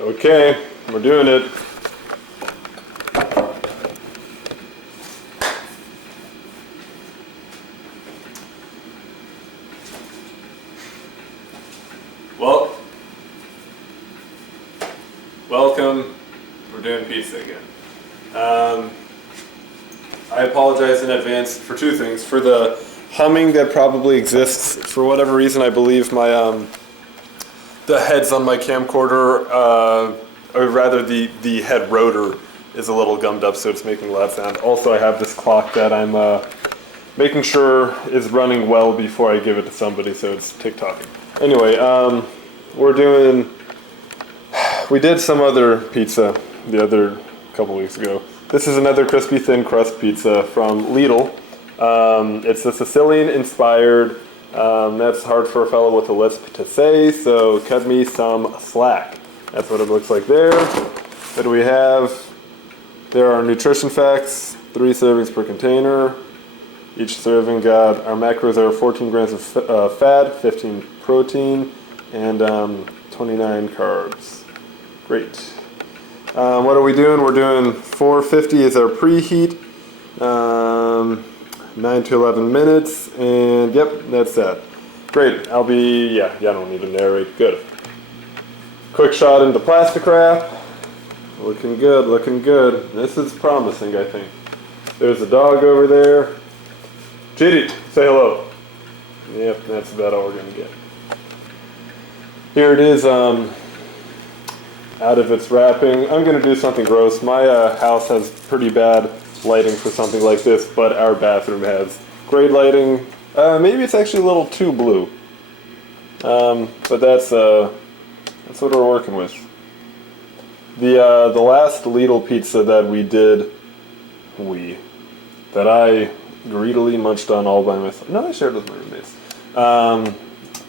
Okay, we're doing it. Well, welcome. We're doing pizza again. I apologize in advance for two things. For the humming that probably exists. For whatever reason, I believe my the heads on my camcorder, or rather the head rotor, is a little gummed up, so it's making a loud sound. Also, I have this clock that I'm making sure is running well before I give it to somebody, so it's tick-tocking. Anyway, we did some other pizza the other couple weeks ago. This is another crispy thin crust pizza from Lidl. It's a Sicilian inspired. That's hard for a fellow with a lisp to say, so cut me some slack. That's what it looks like there. What do we have? There are nutrition facts, 3 servings per container. Each serving got, our macros are 14 grams of fat, 15 protein, and 29 carbs. Great. What are we doing? We're doing 450 is our preheat, 9 to 11 minutes, and yep, that's that. Great. I don't need to narrate. Good. Quick shot into plastic wrap. Looking good, looking good. This is promising, I think. There's a dog over there. Chitty, say hello. Yep, that's about all we're gonna get. Here it is, out of its wrapping. I'm gonna do something gross. My house has pretty bad lighting for something like this, but our bathroom has great lighting. Maybe it's actually a little too blue. But that's what we're working with. The last Lidl pizza that we did, that I greedily munched on all by myself. No, I shared with my roommates.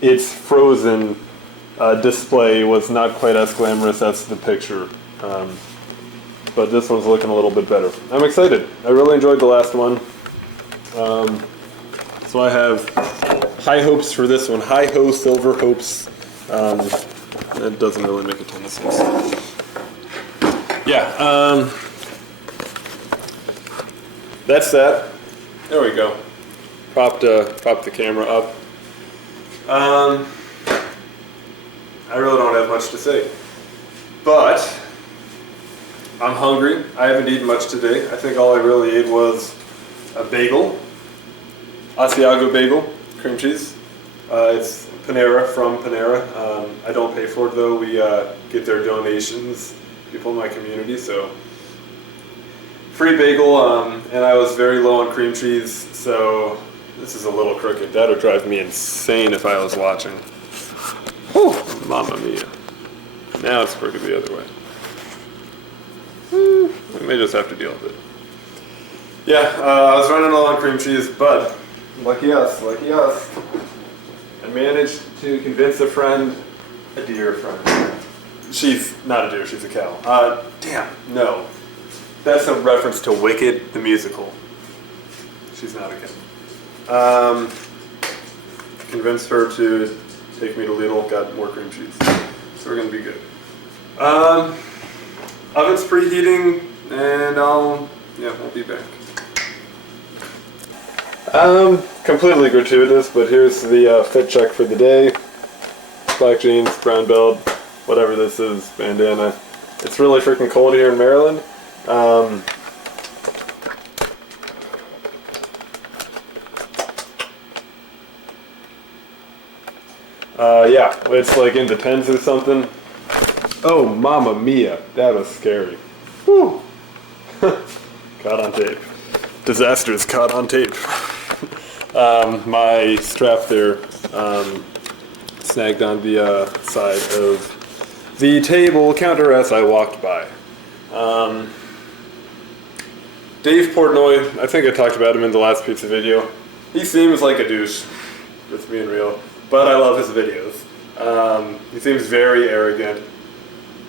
Its frozen display was not quite as glamorous as the picture. But this one's looking a little bit better. I'm excited. I really enjoyed the last one. So I have high hopes for this one. Hi-ho, silver hopes. That doesn't really make a ton of sense. Yeah, that's that. There we go. Propped the camera up. I really don't have much to say. But I'm hungry. I haven't eaten much today. I think all I really ate was a bagel. Asiago bagel, cream cheese. It's Panera, from Panera. I don't pay for it though. We get their donations, people in my community, so. Free bagel, and I was very low on cream cheese, so this is a little crooked. That would drive me insane if I was watching. Whew, mamma mia. Now it's crooked the other way. We may just have to deal with it. Yeah, I was running low on cream cheese, but lucky us. I managed to convince a dear friend. She's not a deer, she's a cow. Damn, no. That's a reference to Wicked, the musical. She's not a cow. Convinced her to take me to Lidl, got more cream cheese. So we're gonna be good. Oven's preheating, and I'll be back. Completely gratuitous, but here's the fit check for the day. Black jeans, brown belt, whatever this is, bandana. It's really freaking cold here in Maryland. Yeah, it's like in the 10s or something. Oh, mamma mia, that was scary. Whew. Caught on tape. Disasters caught on tape. My strap there snagged on the side of the table counter as I walked by. Dave Portnoy, I think I talked about him in the last pizza video. He seems like a douche, just being real, but I love his videos. He seems very arrogant,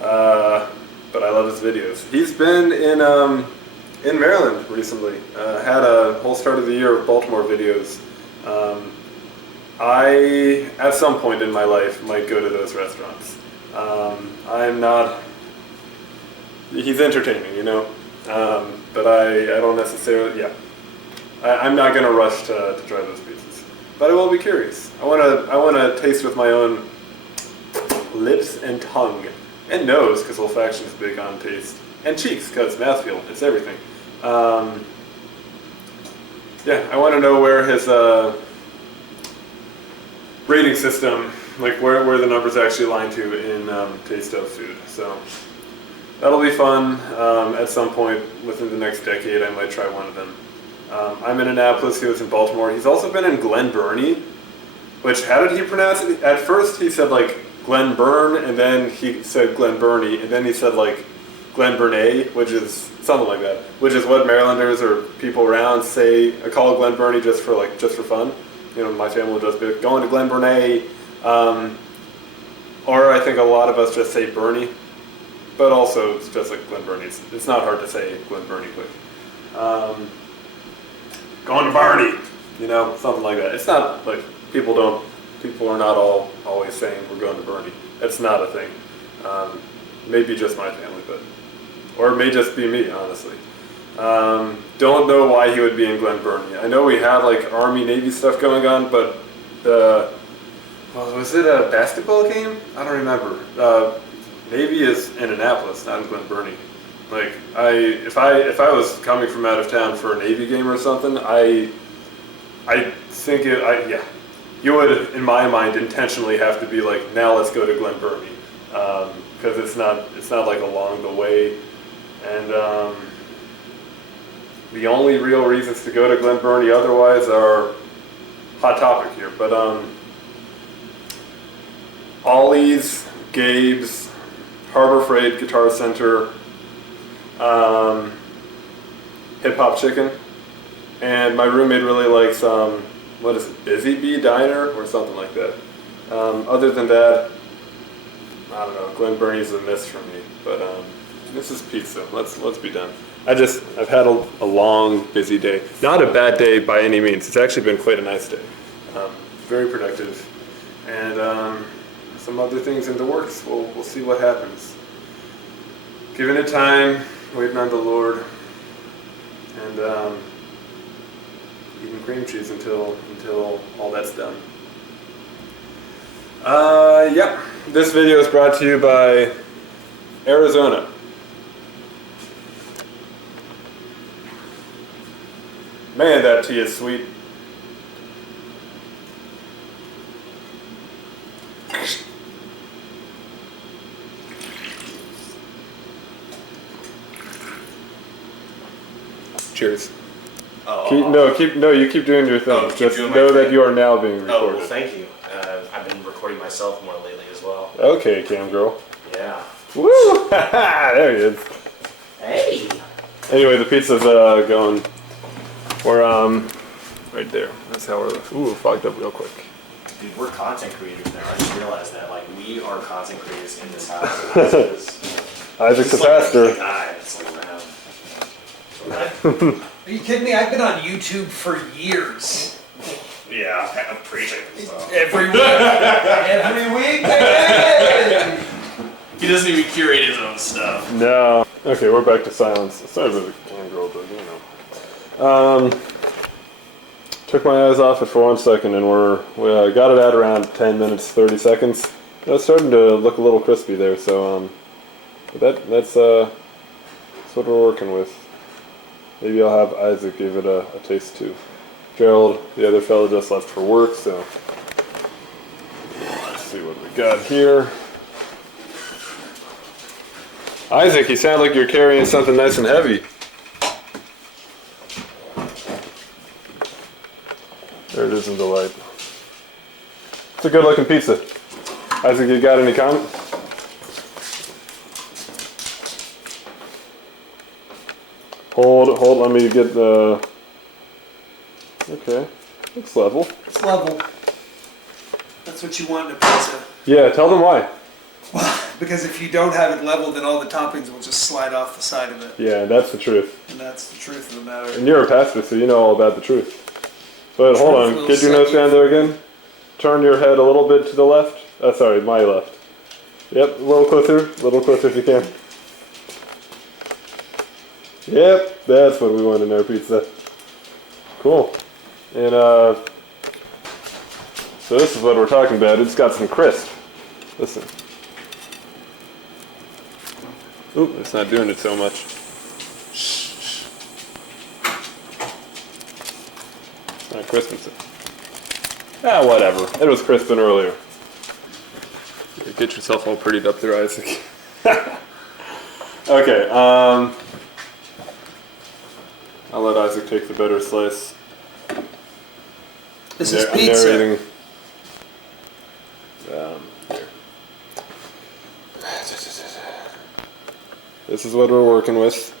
but I love his videos. He's been in Maryland recently. Had a whole start of the year of Baltimore videos. I, at some point in my life, might go to those restaurants. I'm not. He's entertaining, you know, but I don't necessarily. Yeah, I'm not gonna rush to try those pizzas, but I will be curious. I wanna taste with my own lips and tongue and nose, because olfaction is big on taste, and cheeks because mouthfeel. It's everything. Yeah, I want to know where his rating system, like where the numbers actually line to in taste of food. So that'll be fun. At some point within the next decade, I might try one of them. I'm in Annapolis. He was in Baltimore. He's also been in Glen Burnie, which, how did he pronounce it? At first he said like Glen Burn, and then he said Glen Burnie, and then he said like Glen Burnie, which is something like that, which is what Marylanders or people around say. I call it Glen Burnie just for fun. You know, my family does be going to Glen Burnie, or I think a lot of us just say Burnie, but also it's just like Glen Burnie. It's not hard to say Glen Burnie quick. Going to Barney, you know, something like that. It's not like people are not always saying we're going to Bernie. It's not a thing. Maybe just my family, or it may just be me, honestly. Don't know why he would be in Glen Burnie. I know we have like Army Navy stuff going on, but was it a basketball game? I don't remember. Navy is in Annapolis, not in Glen Burnie. Like if I was coming from out of town for a Navy game or something, I think yeah. You would, in my mind, intentionally have to be like, now let's go to Glen Burnie, because it's not like along the way, and the only real reasons to go to Glen Burnie otherwise are hot topic here, but Ollie's, Gabe's, Harbor Freight, Guitar Center, Hip Hop Chicken, and my roommate really likes what is it, Busy Bee Diner or something like that. Other than that, I don't know. Glen Burnie's a miss for me, but this is pizza. Let's be done. I've had a long, busy day. Not a bad day by any means. It's actually been quite a nice day. Very productive, and some other things in the works. We'll see what happens. Giving it time, waiting on the Lord, and eating cream cheese until all that's done. Yep. This video is brought to you by Arizona. Man, that tea is sweet. Cheers. You keep doing your thing. Just know that you are now being recorded. Oh, well, thank you. I've been recording myself more lately as well. Okay, cam girl. Yeah. Woo! There he is. Hey. Anyway, the pizza's going. We're right there. That's how we're fogged up real quick. Dude, we're content creators now. I just realized that. Like, we are content creators in this house. Isaac's a pastor. Like a guy that's like around. Are you kidding me? I've been on YouTube for years. Yeah, I'm preaching stuff. Every week. Every week. Hey! He doesn't even curate his own stuff. No. Okay, we're back to silence. Sorry for the cam girl, but you know. Took my eyes off it for 1 second, and we got it at around 10 minutes, 30 seconds. It's starting to look a little crispy there, so but that's what we're working with. Maybe I'll have Isaac give it a taste too. Gerald, the other fellow, just left for work, so let's see what we got here. Isaac, you sound like you're carrying something nice and heavy. There it is in the light. It's a good looking pizza. Isaac, you got any comment? Hold, let me get the... Okay, looks level. It's level. That's what you want in a pizza. Yeah, tell them why. Well, because if you don't have it level, then all the toppings will just slide off the side of it. Yeah, that's the truth. And that's the truth of the matter. And you're a pastor, so you know all about the truth. But hold on, get your nose down there again. Turn your head a little bit to the left. Sorry, my left. Yep, a little closer if you can. Yep, that's what we want in our pizza. Cool. And so this is what we're talking about. It's got some crisp. Listen. Oop, it's not doing it so much. It's not crisping. Ah, whatever. It was crisping earlier. Get yourself all prettied up there, Isaac. Okay, I'll let Isaac take the better slice. This is I'm pizza. narrating. Here. This is what we're working with.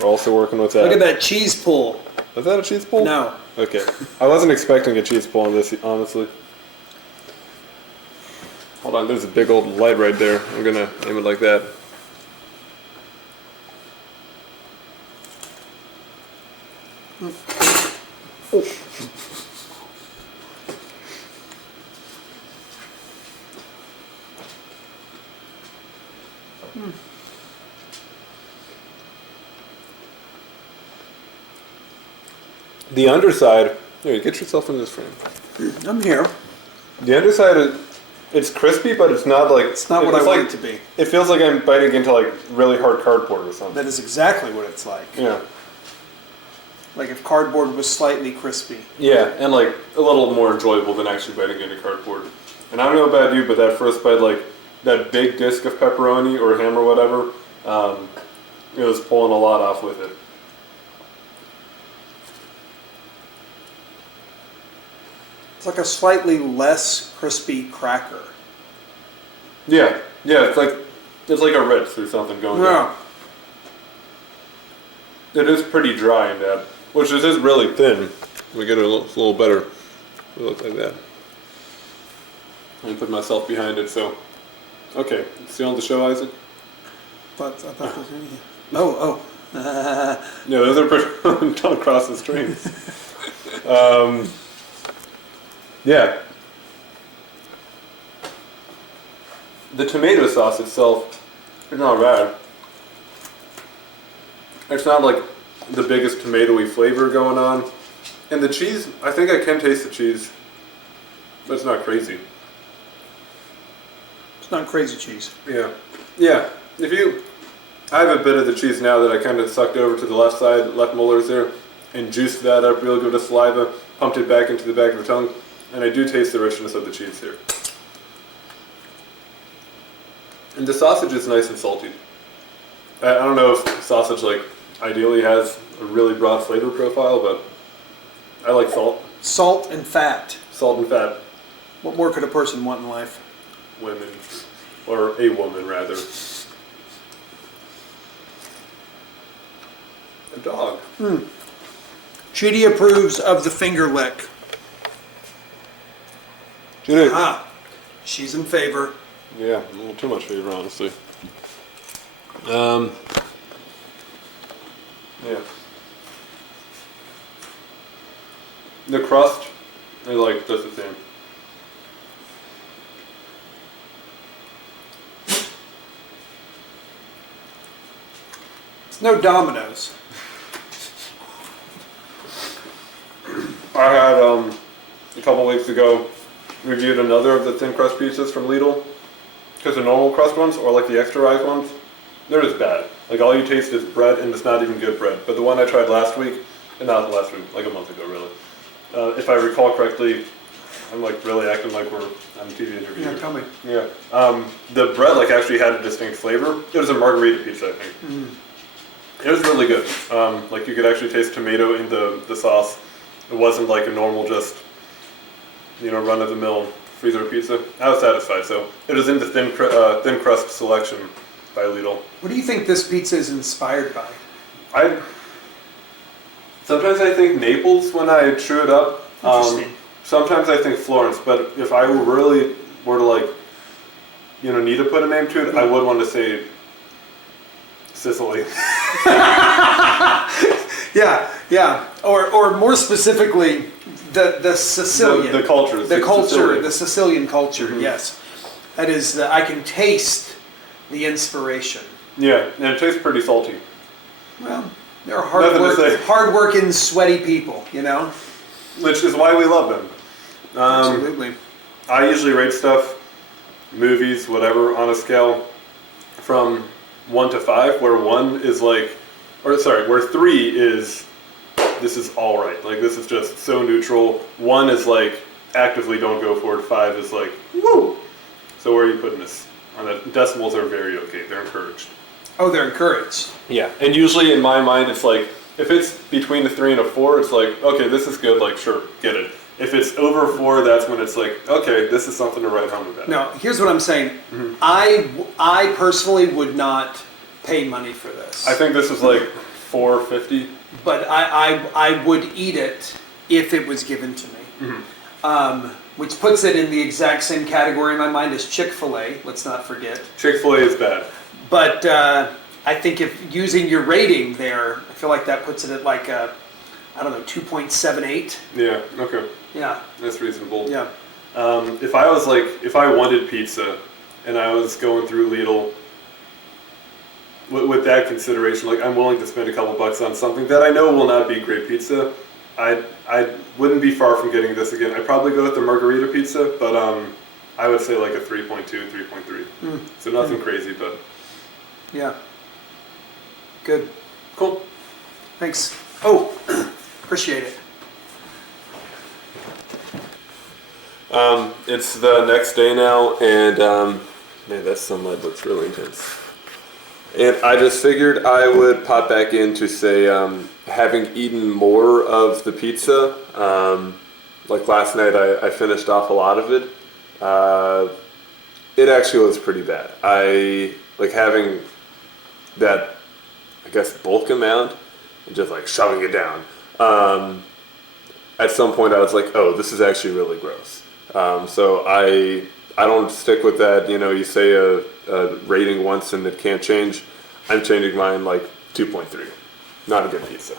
We're also working with that. Look at that cheese pull. Is that a cheese pull? No. Okay. I wasn't expecting a cheese pull on this, honestly. Hold on, there's a big old light right there. I'm gonna aim it like that. The underside, here, get yourself in this frame. I'm here. The underside, it's crispy, but it's not like... It's not what I want it to be. It feels like I'm biting into like really hard cardboard or something. That is exactly what it's like. Yeah. Like if cardboard was slightly crispy. Yeah, and like a little more enjoyable than actually biting into cardboard. And I don't know about you, but that first bite, like that big disc of pepperoni or ham or whatever, it was pulling a lot off with it. It's like a slightly less crispy cracker. Yeah, it's like a Ritz or something going on. Yeah. It is pretty dry in that, which it is really thin. We get it a little better. It looks like that. I put myself behind it, so. Okay, see on the show, Isaac? I thought oh. Yeah, those are pretty, don't cross the stream. Yeah. The tomato sauce itself is not bad. It's not like the biggest tomatoey flavor going on. And the cheese, I think I can taste the cheese, but it's not crazy. It's not crazy cheese. Yeah. Yeah. I have a bit of the cheese now that I kind of sucked over to the left side, left molars there, and juiced that up real good with saliva, pumped it back into the back of the tongue, and I do taste the richness of the cheese here. And the sausage is nice and salty. I don't know if sausage like ideally has a really broad flavor profile, but I like salt. Salt and fat. Salt and fat. What more could a person want in life? Women. Or a woman, rather. A dog. Chidi approves of the finger lick. Judy. Ah, she's in favor. Yeah, a little too much favor, honestly. Yeah. The crust is like just the same. It's no Domino's. I had a couple weeks ago reviewed another of the thin crust pizzas from Lidl, because the normal crust ones, or like the extra rise ones, they're just bad. Like all you taste is bread, and it's not even good bread. But the one I tried last week, and not last week, like a month ago really, if I recall correctly, I'm like really acting like we're on a TV interview. Yeah, tell me. Yeah. The bread like actually had a distinct flavor. It was a margarita pizza, I think. It was really good. Like you could actually taste tomato in the sauce. It wasn't like a normal just, run-of-the-mill freezer pizza. I was satisfied. So it was in the thin crust selection by Lidl. What do you think this pizza is inspired by? Sometimes I think Naples when I chew it up. Interesting. Sometimes I think Florence, but if I really were to need to put a name to it, I would want to say Sicily. Yeah. Or more specifically, the Sicilian. The culture. The culture, the Sicilian culture, yes. That is, I can taste the inspiration. Yeah, and it tastes pretty salty. Well, they're Nothing to say. hard-working, sweaty people, you know? Which is why we love them. Absolutely. I usually rate stuff, movies, whatever, on a scale from 1 to 5, where 1 is like, where 3 is, this is alright. Like, this is just so neutral. 1 is like, actively don't go for it. 5 is like, woo! So where are you putting this? On the decimals are very okay. They're encouraged. Oh, they're encouraged. Yeah, and usually in my mind, it's like, if it's between a 3 and a 4, it's like, okay, this is good, like, sure, get it. If it's over 4, that's when it's like, okay, this is something to write home about. No, here's what I'm saying. I personally would not pay money for this. I think this is like $4.50. But I would eat it if it was given to me. Which puts it in the exact same category in my mind as Chick-fil-A, let's not forget. Chick-fil-A is bad. But I think if using your rating there, I feel like that puts it at like a, I don't know, 2.78. Yeah, okay. Yeah. That's reasonable. Yeah. If I wanted pizza and I was going through Lidl with that consideration, like I'm willing to spend a couple bucks on something that I know will not be great pizza, I wouldn't be far from getting this again. I'd probably go with the margarita pizza, but I would say like a 3.2, 3.3. So nothing crazy, but Yeah. Good. cool. Thanks. Oh, appreciate it. It's the next day now, and man, that sunlight looks really intense. And I just figured I would pop back in to say, having eaten more of the pizza, like last night I finished off a lot of it. It actually was pretty bad. I like having that, I guess, bulk amount and just like shoving it down. At some point I was like, oh, this is actually really gross. So I don't stick with that, you say a rating once and it can't change. I'm changing mine like 2.3. Not a good pizza.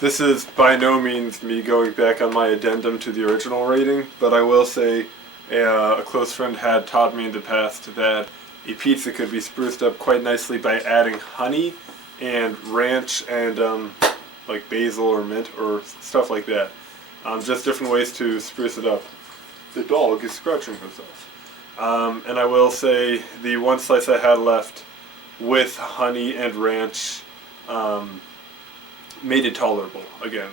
This is by no means me going back on my addendum to the original rating, but I will say a close friend had taught me in the past that a pizza could be spruced up quite nicely by adding honey and ranch and like basil or mint or stuff like that. Just different ways to spruce it up. The dog is scratching herself. And I will say the one slice I had left with honey and ranch made it tolerable again.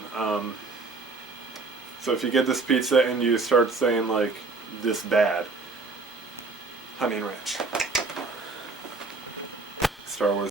So if you get this pizza and you start saying like this bad, honey and ranch. Star Wars.